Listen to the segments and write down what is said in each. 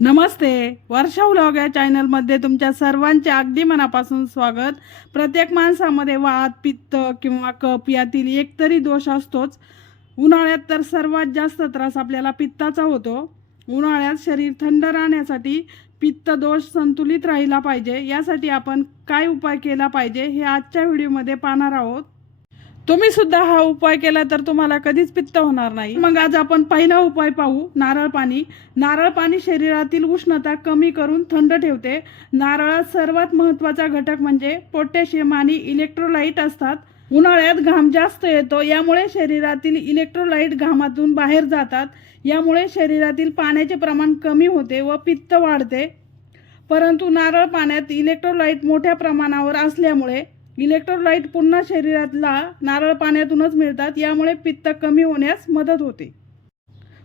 नमस्ते. वर्षा vlog या चॅनलमध्ये तुमच्या सर्वांचे अगदी मनापासून स्वागत. प्रत्येक माणसामध्ये वात पित्त किंवा कप यातील एक तरी दोष असतोच. उन्हाळ्यात तर सर्वात जास्त त्रास आपल्याला पित्ताचा होतो. उन्हाळ्यात शरीर थंड राहण्यासाठी पित्त दोष संतुलित राहिला पाहिजे. यासाठी आपण काय उपाय केला पाहिजे हे आजच्या व्हिडिओमध्ये पाहणार आहोत. तुम्ही सुद्धा हा उपाय केला तर तुम्हाला कधीच पित्त होणार नाही. मग आज आपण पहिला उपाय पाहू. नारळ पाणी. नारळ पाणी शरीरातील उष्णता कमी करून थंड ठेवते. नारळात सर्वात महत्त्वाचा घटक म्हणजे पोटॅशियम आणि इलेक्ट्रोलाइट असतात. उन्हाळ्यात घाम जास्त येतो. यामुळे शरीरातील इलेक्ट्रोलाइट घामातून बाहेर जातात. यामुळे शरीरातील पाण्याचे प्रमाण कमी होते व पित्त वाढते. परंतु नारळ पाण्यात इलेक्ट्रोलाइट मोठ्या प्रमाणावर असल्यामुळे इलेक्ट्रोलाइट पुन्हा शरीरातला नारळ पाण्यातूनच मिळतात यामुळे पित्त कमी होण्यास मदत होते.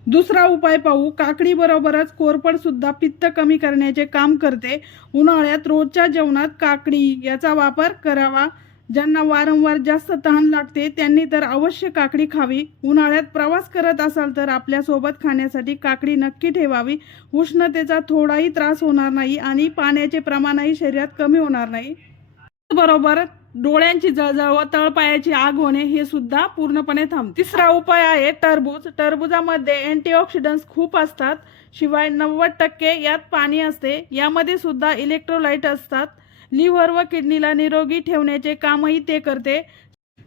दुसरा उपाय पाहू काकडीबरोबरच कोरपडसुद्धा पित्त कमी करण्याचे काम करते. उन्हाळ्यात रोजच्या जेवणात काकडी याचा वापर करावा ज्यांना वारंवार जास्त तहान लागते त्यांनी तर अवश्य काकडी खावी. उन्हाळ्यात प्रवास करत असाल तर आपल्यासोबत खाण्यासाठी काकडी नक्की ठेवावी. उष्णतेचा थोडाही त्रास होणार नाही आणि पाण्याचे प्रमाणही शरीरात कमी होणार नाही. बरोबर डोळ्यांची जळजळ व तळपायाची आग होणे हे सुद्धा पूर्णपणे थांबते. तिसरा उपाय आहे टरबूज. टरबुजामध्ये अँटीऑक्सिडंट्स खूप असतात. शिवाय नव्वद टक्के यात पाणी असते. यामध्ये सुद्धा इलेक्ट्रोलाइट असतात. लिव्हर व किडनीला निरोगी ठेवण्याचे कामही ते करते.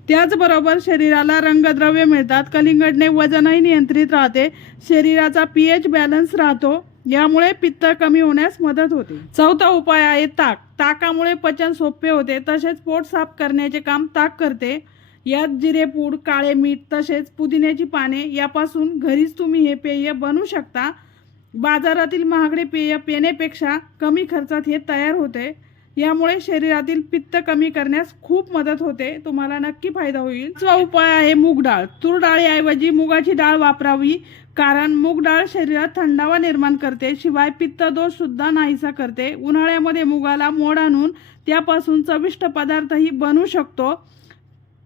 त्याचबरोबर शरीराला रंगद्रव्य मिळतात. कलिंगडने वजनही नियंत्रित राहते. शरीराचा पी एच बॅलन्स राहतो. यामुळे पित्त कमी होण्यास मदत होते. चौथा उपाय आहे ताक. ताकामुळे पचन सोपे होते. तसेच पोट साफ करण्याचे काम ताक करते. यात जिरेपूड काळे मीठ तसेच पुदिन्याची पाने यापासून घरीच तुम्ही हे पेय बनवू शकता. बाजारातील महागडे पेय पिण्यापेक्षा कमी खर्चात हे तयार होते. यामुळे शरीरातील पित्त कमी करण्यास खूप मदत होते. तुम्हाला नक्की फायदा होईल. जो उपाय आहे मूग डाळ. तूर डाळीऐवजी मुगाची डाळ वापरावी कारण मूग डाळ शरीरात थंडावा निर्माण करते शिवाय पित्तदोष सुद्धा नाहीसा करते. उन्हाळ्यामध्ये मुगाला मोड आणून त्यापासून चविष्ट पदार्थही बनवू शकतो.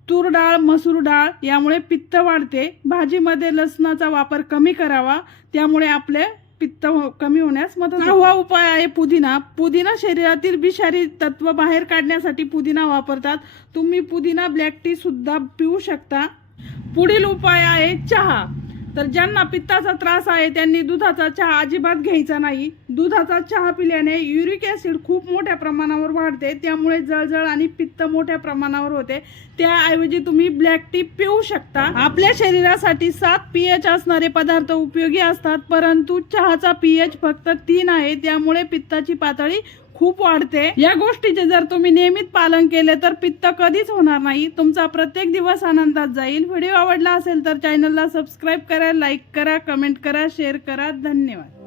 तूर डाळ मसूर डाळ यामुळे पित्त वाढते. भाजीमध्ये लसणाचा वापर कमी करावा. त्यामुळे आपले पित्त हो- कमी होण्यास मदत हा उपाय आहे पुदिना. पुदिना शरीरातील विषारी तत्व बाहेर काढण्यासाठी पुदिना वापरतात. तुम्ही पुदिना ब्लॅक टी सुद्धा पिऊ शकता. पुढील उपाय आहे चहा. तर ज्यांना पित्ताचा त्रास आहे त्यांनी दुधाचा चहा अजिबात घ्यायचा नाही. दुधाचा चहा पिल्याने युरिक ॲसिड खूप मोठ्या प्रमाणावर वाढते त्यामुळे जळजळ आणि पित्त मोठ्या प्रमाणावर होते. त्याऐवजी तुम्ही ब्लॅक टी पिऊ शकता. आपल्या शरीरासाठी सात पीएच असणारे पदार्थ उपयोगी असतात परंतु चहाचा पीएच फक्त तीन आहे त्यामुळे पित्ताची पातळी खूप वाढते. या गोष्टीचे जर तुम्ही नियमित पालन केले तर पित्त कधीच होणार नाही. तुमचा प्रत्येक दिवस आनंदात जाईल. व्हिडिओ आवडला असेल तर चॅनलला सबस्क्राईब करा लाईक करा कमेंट करा शेअर करा. धन्यवाद.